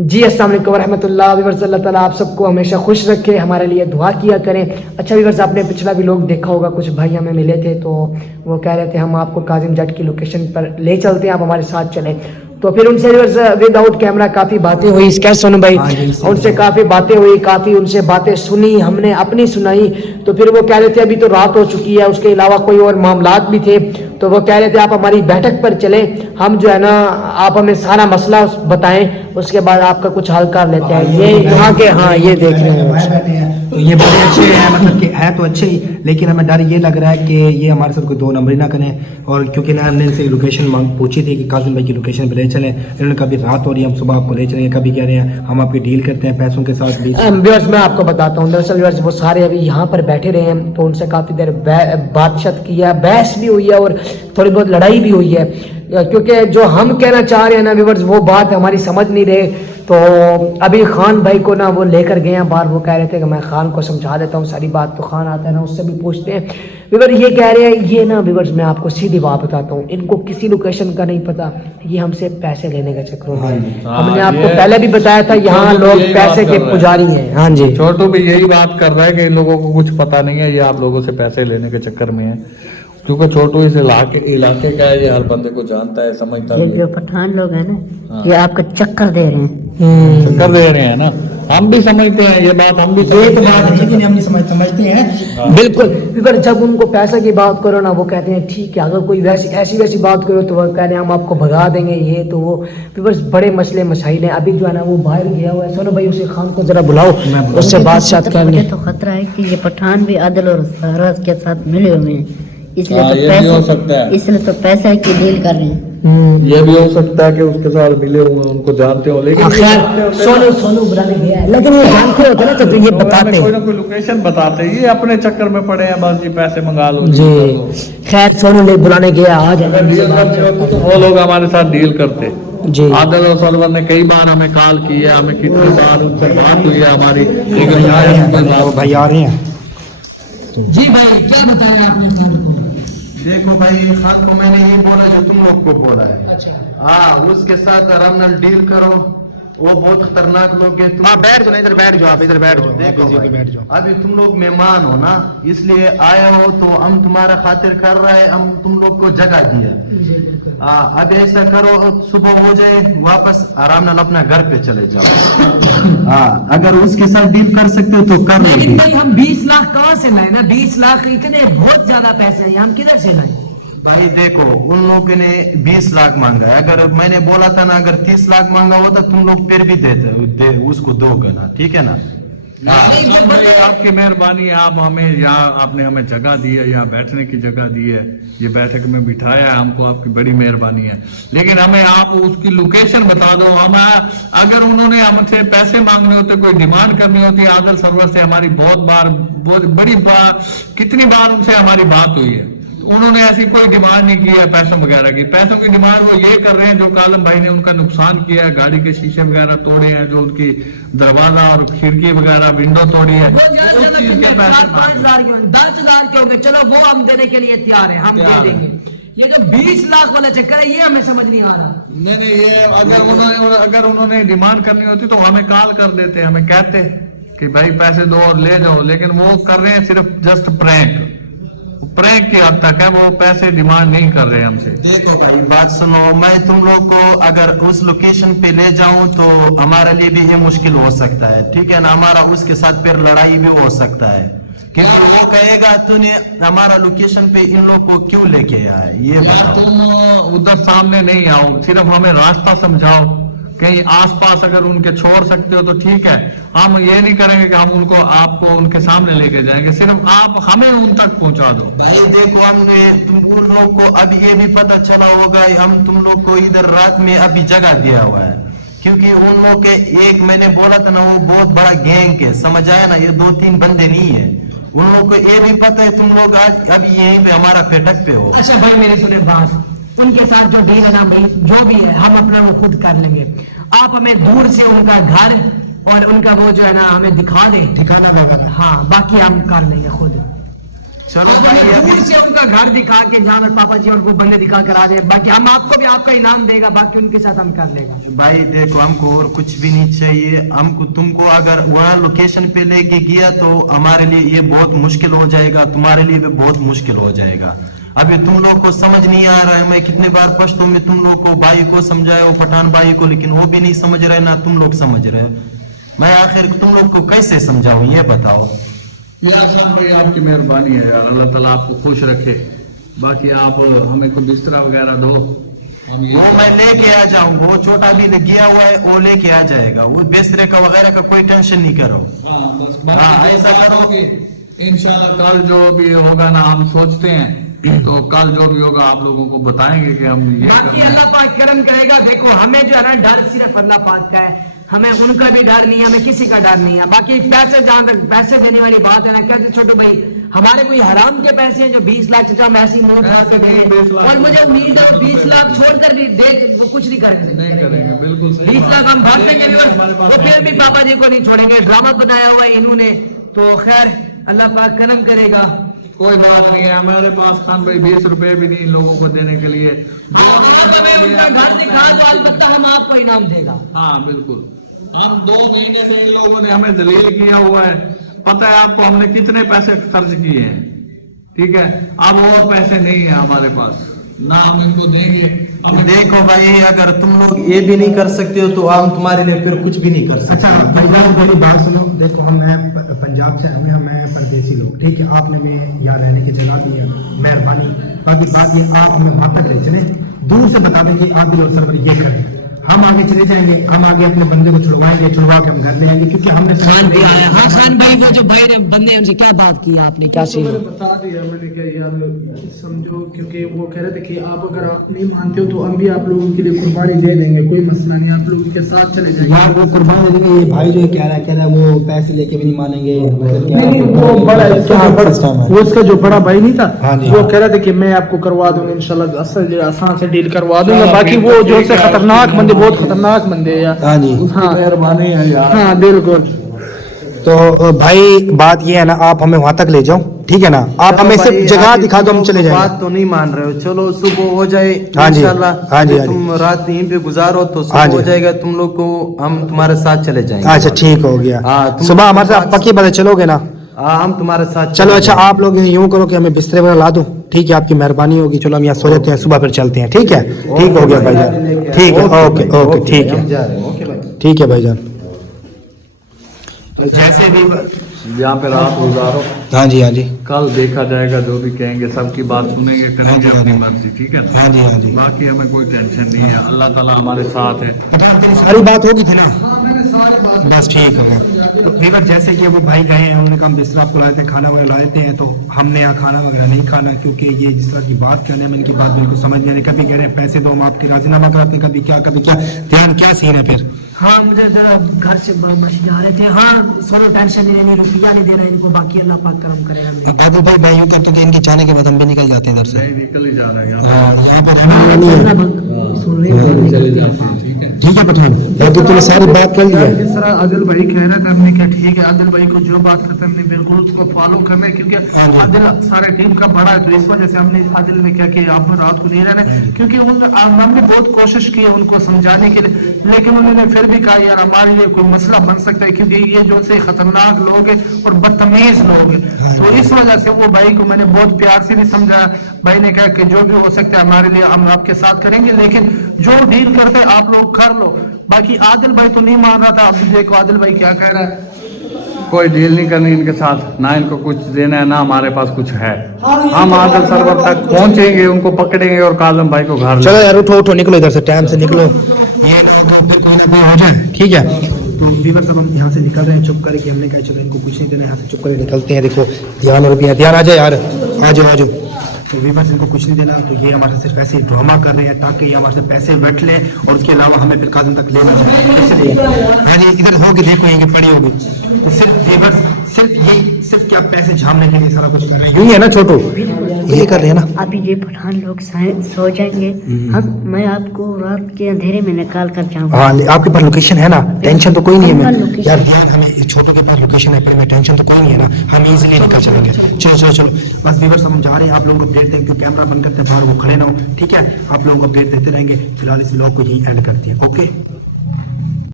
جی السلام علیکم ورحمۃ اللہ ویورز، اللہ تعالیٰ آپ سب کو ہمیشہ خوش رکھے، ہمارے لیے دعا کیا کریں۔ اچھا ویورز، آپ نے پچھلا بھی لوگ دیکھا ہوگا، کچھ بھائی ہمیں ملے تھے تو وہ کہہ رہے تھے ہم آپ کو کاظم جٹ کی لوکیشن پر لے چلتے ہیں، آپ ہمارے ساتھ چلیں۔ تو پھر ان سے ویورز ود آؤٹ کیمرہ کافی باتیں ہوئی، اس کیا سنو بھائی، ان سے کافی باتیں ہوئی، کافی ان سے باتیں سنی، ہم نے اپنی سنائی۔ تو پھر وہ کہہ رہے تھے ابھی تو رات ہو چکی ہے، اس کے علاوہ کوئی اور معاملات بھی تھے، تو وہ کہہ رہے تھے آپ ہماری بیٹھک پر چلیں، ہم جو ہے نا آپ ہمیں سارا مسئلہ بتائیں، اس کے بعد آپ کا کچھ حل کر لیتے ہیں۔ یہ یہاں کے ہاں یہ دیکھ رہے ہیں تو یہ بڑے اچھے ہیں، مطلب کہ ہے تو اچھے ہی، لیکن ہمیں ڈر یہ لگ رہا ہے کہ یہ ہمارے ساتھ کوئی دو نمبری نہ کریں۔ اور کیونکہ ہم نے ان سے لوکیشن پوچھی تھی کہ کاظم بھائی کی لوکیشن پہ لے چلیں، انہوں نے کبھی رات ہو رہی ہے ہم صبح آپ کو لے چلیں گے، کبھی کہہ رہے ہیں ہم آپ کی ڈیل کرتے ہیں پیسوں کے ساتھ۔ ویورز میں آپ کو بتاتا ہوں، دراصل ویورز وہ سارے ابھی یہاں پر بیٹھے رہے ہیں، تو ان سے کافی دیر بات چیت کی ہے، بحث بھی ہوئی ہے اور تھوڑی بہت لڑائی بھی ہوئی ہے، کیونکہ جو ہم کہنا چاہ رہے ہیں نا ویورز وہ بات ہماری سمجھ نہیں رہے۔ تو ابھی خان بھائی کو نا وہ لے کر گئے ہیں باہر، وہ کہہ رہے تھے کہ میں خان کو سمجھا دیتا ہوں ساری بات، تو خان آتا ہے نا اس سے بھی پوچھتے ہیں۔ ویور یہ کہہ رہے ہیں یہ نا ویورز میں آپ کو سیدھی بات بتاتا ہوں، ان کو کسی لوکیشن کا نہیں پتا، یہ ہم سے پیسے لینے کا چکر میں، ہم نے آپ کو پہلے بھی بتایا تھا یہاں لوگ پیسے کے پجاری ہیں۔ ہاں جی، چھوٹو بھی یہی بات کر رہا ہے کہ ان لوگوں کو کچھ پتا نہیں ہے، یہ آپ لوگوں سے پیسے لینے کے چکر میں ہے، کیونکہ چھوٹو اس علاقے کا ہے، یہ ہر بندے کو جانتا ہے، سمجھتا یہ بھی ہے۔ جو پٹھان لوگ ہیں نا یہ آپ کو چکر دے رہے ہیں، چکر دے رہے ہیں نا، ہم بھی سمجھتے ہیں یہ بات، ہم بھی ایک بات ہے کہ ہم نہیں سمجھتے ہیں بالکل۔ پھر جب ان کو پیسے کی بات کرو نا وہ کہتے ہیں ٹھیک ہے، اگر کوئی ایسی بات کرو تو وہ کہہ رہے ہیں ہم آپ کو بھگا دیں گے، یہ تو وہ پھر بڑے مسئلے مسائل ہیں۔ ابھی جو ہے نا وہ باہر گیا ہوا ہے، سنو بھائی اسے خان کو ذرا بلاؤ، اس سے بات شات کر لیں۔ مجھے تو خطرہ ہے کہ یہ پٹھان بھی عادل اور سہراز کے ساتھ ملے ہوئے ہیں، اس لیے ہاں، تو یہ بھی ہو سکتا ہے، اس لیے تو پیسے کی ڈیل کر رہے ہیں۔ یہ بھی ہو سکتا ہے کہ اس کے ساتھ ملے ہوئے ہیں، ان کو جانتے ہو، لیکن سونو بلانے گیا ہے، لیکن وہ جانتے ہوتے نا تو یہ بتاتے کوئی نہ کوئی لوکیشن بتاتے، یہ اپنے چکر میں پڑے ہیں، بس جی پیسے منگا لو جی۔ خیر سونو نے بلانے گیا آج، اگر ڈیل کرنی ہوتی تو وہ لوگ ہمارے ساتھ ڈیل کرتے۔ جی عادل اور سرور نے کئی بار ہمیں کال کی ہے، ہمیں کتنی بار ان سے بات ہوئی ہے ہماری، لیکن بھائی آ رہے ہیں۔ جی بھائی کیا بتایا آپ نے خان کو؟ دیکھو بھائی، خان کو میں نے یہ بولا جو تم لوگ کو بولا ہے، ہاں اس کے ساتھ آرام نال ڈیل کرو، وہ بہت خطرناک لوگ ہیں۔ بیٹھ جاؤ، ادھر بیٹھ جاؤ، آپ ادھر بیٹھ جاؤ، دیکھو بیٹھ بھائی، جاؤ۔ ابھی تم لوگ مہمان ہو نا، اس لیے آئے ہو تو ہم تمہارا خاطر کر رہے ہیں، ہم تم لوگ کو جگہ دیا۔ ہاں اب ایسا کرو، صبح ہو جائے واپس آرام نال اپنا گھر پہ چلے جاؤ۔ ہاں اگر اس کے ساتھ ڈیل کر سکتے ہو تو کر لیکن لو۔ بھائی ہم 20 لاکھ کہاں سے لائیں نا، 20 لاکھ اتنے بہت زیادہ پیسے ہیں، ہم کدھر سے لائیں؟ بھائی دیکھو ان لوگوں نے 20 لاکھ مانگا ہے، اگر میں نے بولا تھا نا اگر 30 لاکھ مانگا ہوتا تم لوگ پھر بھی دیتے اس کو دو گنا، ٹھیک ہے نا؟ آپ کی مہربانی ہے، آپ ہمیں یہاں آپ نے ہمیں جگہ دی ہے، یہاں بیٹھنے کی جگہ دی ہے، یہ بیٹھک میں بٹھایا ہے ہم کو، آپ کی بڑی مہربانی ہے، لیکن ہمیں آپ اس کی لوکیشن بتا دو۔ ہم اگر انہوں نے ہم سے پیسے مانگنے ہوتے، کوئی ڈیمانڈ کرنی ہوتی، عادل سرور سے ہماری کتنی بار ان سے ہماری بات ہوئی ہے، انہوں نے ایسی کوئی ڈیمانڈ نہیں کی ہے پیسوں وغیرہ کی۔ پیسوں کی ڈیمانڈ وہ یہ کر رہے ہیں جو کاظم بھائی نے ان کا نقصان کیا ہے، گاڑی کے شیشے وغیرہ توڑے ہیں، جو ان کی دروازہ اور کھڑکی وغیرہ ونڈو توڑی ہے، اس چیز کے پیسے 5,000 کے 10,000 کے ہوں گے، چلو وہ ہم دینے کے لیے تیار ہیں، ہم دے دیں گے۔ یہ جو 20 لاکھ والا چکر ہے یہ ہمیں سمجھ نہیں آ رہا۔ نہیں یہ اگر انہوں نے ڈیمانڈ کرنی ہوتی تو ہمیں کال کر دیتے، ہمیں کہتے کہ بھائی پیسے دو اور لے جاؤ، لیکن وہ کر رہے ہیں صرف جسٹ پرینک کی حد تک ہے، وہ پیسے ڈیمانڈ نہیں کر رہے ہم سے۔ دیکھو بھائی بات سنو، میں تم لوگ کو اگر اس لوکیشن پہ لے جاؤں تو ہمارے لیے بھی یہ مشکل ہو سکتا ہے، ٹھیک ہے نا؟ ہمارا اس کے ساتھ پھر لڑائی بھی ہو سکتا ہے، کیونکہ وہ کہے گا تو نے ہمارا لوکیشن پہ ان لوگ کو کیوں لے کے آئے، یہ بتاؤ۔ تم ادھر سامنے نہیں آؤ، صرف ہمیں راستہ سمجھاؤ، کہیں آس پاس اگر ان کے چھوڑ سکتے ہو تو ٹھیک ہے، ہم یہ نہیں کریں گے کہ ہم آپ کو ان کے سامنے لے کے جائیں گے، صرف آپ ہمیں ان تک پہنچا دو۔ بھائی دیکھو ہم نے تم لوگ کو اب یہ بھی پتہ چلا ہوگا، ہم تم لوگ کو ادھر رات میں ابھی جگہ دیا ہوا ہے، کیونکہ ان لوگ کے ایک میں نے بولا تھا نا وہ بہت بڑا گینگ ہے، سمجھ آیا نا؟ یہ 2-3 بندے نہیں ہیں، ان لوگوں کو یہ بھی پتہ ہے تم لوگ آج ابھی یہیں پہ ہمارا پیٹک پہ ہو۔ اچھا بھائی میرے سنے بات، ان کے ساتھ جو ڈیل ہے نا بھائی جو بھی ہے ہم اپنا وہ خود کر لیں گے، آپ ہمیں دور سے ان کا گھر اور ان کا وہ جو ہے نا ہمیں دکھا دیں، ٹھکانا ہوگا۔ ہاں باقی ہم کر لیں گے خود۔ चलो तो भाई हमें अभी दूर से उनका घर दिखा के जहाँ पर पापा जी और वो बंदे दिखा कर आ जाए, बाकी हम आपको भी आपका इनाम देगा, बाकी उनके साथ हम कर लेगा। भाई देखो हमको और कुछ भी नहीं चाहिए, हमको तुमको अगर वहाँ लोकेशन पे लेके गया तो हमारे लिए ये बहुत मुश्किल हो जाएगा, तुम्हारे लिए भी बहुत मुश्किल हो जाएगा। अभी तुम लोग को समझ नहीं आ रहा है, मैं कितने बार पश्तो में तुम लोग को भाई को समझाया, पठान भाई को, लेकिन वो भी नहीं समझ रहे ना तुम लोग समझ रहे हो। मैं आखिर तुम लोग को कैसे समझाऊं ये बताओ। यार खान भाई आपकी मेहरबानी है यार, अल्लाह ताला आपको खुश रखे। बाकी आप हमें कोई बिस्तरा वगैरह दो, वो मैं लेके आ जाऊंगा, वो छोटा भी गया हुआ है वो लेके आ जाएगा, वो बिस्तरे का वगैरह का कोई टेंशन नहीं करो। हाँ ऐसा करो कि इंशाल्लाह कल जो भी होगा ना, हम सोचते हैं तो कल जो भी होगा आप लोगों को बताएंगे कि हम ये बाकी अल्लाह पाक करम करेगा। देखो हमें जो है ना डर सिर्फ अल्लाह पाक का है, हमें उनका भी डर नहीं है, हमें किसी का डर नहीं है। बाकी पैसे, जहाँ तक पैसे देने वाली बात है ना, कहते छोटू भाई हमारे कोई हराम के पैसे हैं जो 20 लाख से हम ऐसी और मुझे उम्मीद है 20 लाख छोड़कर भी दे वो कुछ नहीं करेंगे, नहीं करेंगे, बिल्कुल सही 20 लाख हम भाग देंगे वो फिर भी पापा जी को नहीं छोड़ेंगे। ड्रामा बनाया हुआ है इन्होंने, तो खैर अल्लाह पाक करम करेगा। कोई बात नहीं है, हमारे पास खान भाई 20 रुपए भी नहीं लोगों को देने के लिए। घर दिखा दो, अलबत्ता हम आपको इनाम देगा। हाँ बिल्कुल, हम 2 महीने से इन लोगों ने हमें दलील किया हुआ है, पता है आपको हमने कितने पैसे खर्च किए हैं, ठीक है। अब और पैसे नहीं है हमारे पास, ना हम इनको देंगे। देखो भाई अगर तुम लोग ये भी नहीं कर सकते हो तो हम तुम्हारे लिए फिर कुछ भी नहीं कर सकते। अच्छा भाईजान मेरी बात सुनो, देखो हम हैं पंजाब से, हमें परदेसी लोग, ठीक है। आपने हमें यहाँ रहने की जगह दी है, मेहरबानी। बाकी बात ये आप हमें वहाँ तक ले चले, दूर से बता दें कि आप भी सर ये करें, हम आगे चले जाएंगे, हम आगे अपने बंदे को छुड़वाएंगे, छुड़वा के हम घर ले आएंगे, क्योंकि हमने खान भी आया। हाँ खान भाई वो जो भाई बंदे उनसे क्या बात की आपने, क्या सीन? बता दिया मैंने क्या यार समझो, क्योंकि वो कह रहे थे कि आप अगर आप नहीं मानते हो तो हम भी आप लोगों के लिए कुर्बानी दे देंगे, कोई मसला नहीं, आप लोगों के साथ चले जाएंगे। यार वो कुर्बानी देंगे, ये भाई जो कह रहा है वो पैसे लेके भी नहीं मानेंगे। नहीं वो बड़ा वो उसका जो बड़ा भाई नहीं था, वो कह रहे थे कि मैं आपको करवा दूंगा इंशाल्लाह, आसान से डील करवा दूंगा। बाकी वो जो से खतरनाक बंदे, बहुत खतरनाक बंदे हैं यार। हाँ जी, हाँ मेहरबानी है यार। हाँ बिल्कुल। तो भाई बात ये है ना, आप हमें वहाँ तक ले जाओ, ठीक है ना। आप हमें सिर्फ जगह दिखा दो, हम चले जाएंगे। बात तो नहीं मान रहे हो, चलो सुबह हो जाए हाँ जी, इंशाल्लाह। हाँ जी, तुम रात यहीं पे गुजारो तो सुबह हो जाएगा, तुम लोग को हम तुम्हारे साथ चले जाएंगे। अच्छा ठीक हो गया, हाँ, सुबह हमारे साथ पक्की बात चलोगे ना? हम तुम्हारे साथ चलो अच्छा आप लोग यूँ करो कि हमें बिस्तरे वगैरह ला दो, ठीक है, आपकी मेहरबानी होगी। चलो हम यहाँ सो जाते हैं, सुबह फिर चलते हैं, ठीक है। ठीक हो गया भाईजान, ठीक है, ओके ओके, ठीक है, ठीक है भाईजान। जैसे भी यहाँ पे रात गुजारो, हाँ जी, हाँ जी, कल देखा जाएगा, जो भी कहेंगे सबकी बात सुनेंगे, करेंगे अपनी मर्जी, ठीक है ना। हाँ जी, हाँ जी। बाकी हमें कोई टेंशन नहीं है, अल्लाह ताला हमारे साथ है। सारी बात होगी थी ना, बस ठीक हो गया। तो वीवर जैसे कि वो भाई गए हैं, उन्होंने कहा बिस्तर आपको लाते हैं, खाना वगैरह लाते हैं, तो हमने यहाँ खाना वगैरह नहीं खाना, क्योंकि ये जिस तरह की बात करने में इनकी बात बिल्कुल समझ नहीं। कभी कह रहे हैं पैसे दो हम आपकी राजीनामा कराते हैं, कभी क्या ध्यान क्या सीन है फिर? हाँ मुझे जरा घर से मशीन आ रहे थे। हाँ सोलो टेंशन नहीं लेनी, रुपया नहीं देना इनको, बाकी अल्लाह पाक करम करेगा। बाबू भाई मैं यूँ करता हूँ, इनके जाने के बाद हम भी निकल जाते हैं इधर से। नहीं निकल ही जा रहा है यहाँ यहाँ पर रहना नहीं है, सुन रही हूँ, चले जाते हैं, ठीक है। ठीक है पठान, बाकी तूने सारी बात कर ली है। जिस तरह आदिल भाई कह रहे थे हमने क्या ठीक है, आदिल भाई को जो बात करते हमने बिल्कुल उसको फॉलो करना है, क्योंकि आदिल सारे टीम का बड़ा है, तो इस वजह से हमने आदिल ने क्या किया, आप रात को नहीं रहना, क्योंकि हमने बहुत कोशिश की है उनको समझाने के लिए, लेकिन उन्होंने फिर भी कहा यार हमारे लिए कोई मसला बन सकता है, क्योंकि ये जो से खतरनाक लोग हैं और बदतमीज लोग हैं। तो इस वजह से वो भाई को मैंने बहुत प्यार से भी समझाया। भाई ने कहा कि जो भी हो सकता है हमारे लिए हम आपके साथ करेंगे, लेकिन जो डील करते आप लोग कर लो। बाकी आदिल भाई तो नहीं मान रहा था, अब देखो आदिल भाई क्या कह रहा है। कोई डील नहीं करनी इनके साथ, ना इनको कुछ देना है, ना हमारे पास कुछ है। हम आदल सरवर तक पहुंचेंगे, उनको पकड़ेंगे और काजम भाई को घर। चलो यार उठो उठो, निकलो इधर से, टाइम से निकलो, ये हो जाए, ठीक है। तो वीवर सब हम यहाँ से निकल रहे हैं चुप करके, हमने कहा चलो इनको कुछ नहीं देना, यहाँ से चुप करके निकलते हैं। देखो ध्यान रुपया, ध्यान आ जाए यार, आ जाओ आ जाओ। तो वीवर इनको कुछ नहीं देना, तो ये हमारे सिर्फ ऐसे ड्रामा कर रहे हैं ताकि ये हमारे से पैसे बैठ ले, और उसके अलावा हमें फिर काजम तक लेना चाहिए, इसलिए। हाँ जी इधर होगी, देखो ये पड़ी होगी, तो सिर्फ वीवर सिर्फ क्या पैसे झामने के लिए सारा कुछ कर रहे हैं, यूं ही है ना छोटू, ये कर रहे हैं ना। अभी ये पठान लोग सो जाएंगे, मैं आपको रात के अंधेरे में निकाल कर जाऊंगा। हाँ आपके पास लोकेशन है ना, टेंशन तो कोई नहीं है। यार ध्यान हमें छोटू के पास लोकेशन है, पर टेंशन तो कोई नहीं है ना, हम इजीली निकल चलेंगे। चलो चलो चलो, बस व्यूअर्स हम जा रहे हैं, आप लोगों को अपडेट देंगे, कैमरा बंद करते बाहर वो खड़े ना हो, ठीक है, आप लोगों को अपडेट देते रहेंगे। फिलहाल इस व्लॉग को यहीं एंड करते हैं, ओके।